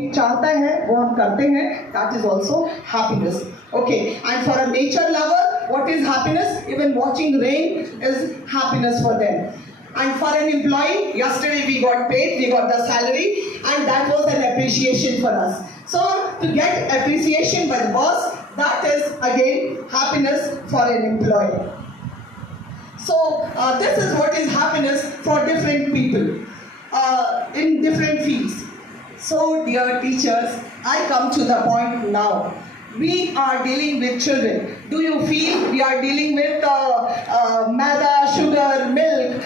चाहता है वो हम करते हैं, that is also happiness. Okay, and for a nature lover, what is happiness? Even watching rain is happiness for them. And for an employee, yesterday we got paid, we got the salary, and that was an appreciation for us. So to get appreciation by the boss, that is again happiness for an employee. So this is what is happiness for different people in different fields. So dear teachers, I come to the point now. We are dealing with children. Do you feel we are dealing with maida, sugar, milk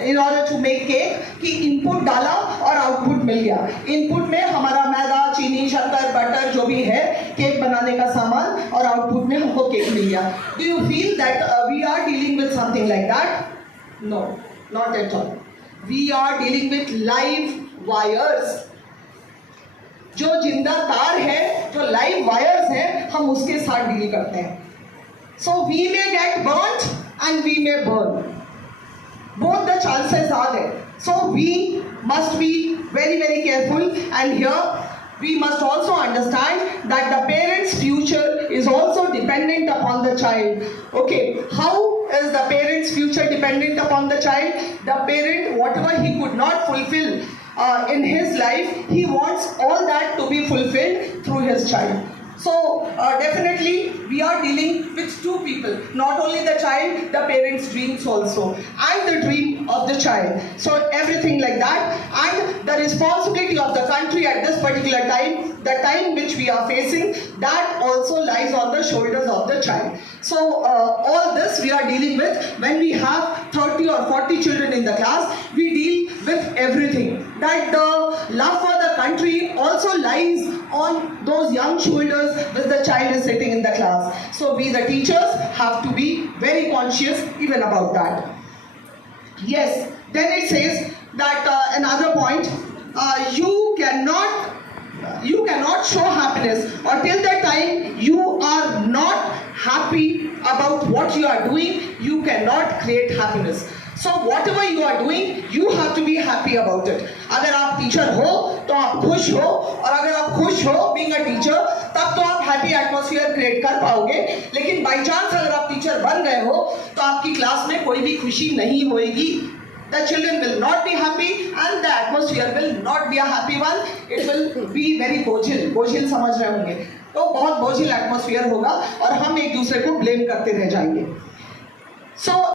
in order to make cake? कि input डाला और output मिल गया. Input में हमारा मैदा, चीनी, शक्कर, butter जो भी है केक बनाने का सामान और आउटपुट में हमको केक मिल गया. Do you feel that we are dealing with something like that? No, not at all. We are dealing with live wires. जो जिंदा तार है, जो लाइव वायर्स हैं, हम उसके साथ डील करते हैं. So we may get burnt and we may burn. Both the chances are there. So we must be very, very careful, and here we must also understand that the parent's future is also dependent upon the child. Okay, how is the parent's future dependent upon the child? The parent, whatever he could not fulfill in his life, he wants all that to be fulfilled through his child. So definitely we are dealing with two people, not only the child, the parents' dreams also, and the dream of the child. So everything like that, and the responsibility of the country at this particular time, the time which we are facing, that also lies on the shoulders of the child. So all this we are dealing with. When we have 30 or 40 children in the class, we deal with everything. That the love for the country also lies on those young shoulders which the child is sitting in the class. So we the teachers have to be very conscious even about that. Yes, then it says that another point, you cannot show happiness, or till the time you are not happy about what you are doing, you cannot create happiness. So whatever you are doing, you have to be happy about it. अगर आप teacher हो तो आप खुश हो, और अगर आप खुश हो being a teacher, तब तो आप happy atmosphere create कर पाओगे. लेकिन by chance अगर आप टीचर बन गए हो तो आपकी क्लास में कोई भी खुशी नहीं होएगी. The children will not be happy and the atmosphere will not be a happy one. It will be very बोझिल समझ रहे होंगे. तो बहुत बोझिल atmosphere होगा और हम एक दूसरे को blame करते रह जाएंगे. So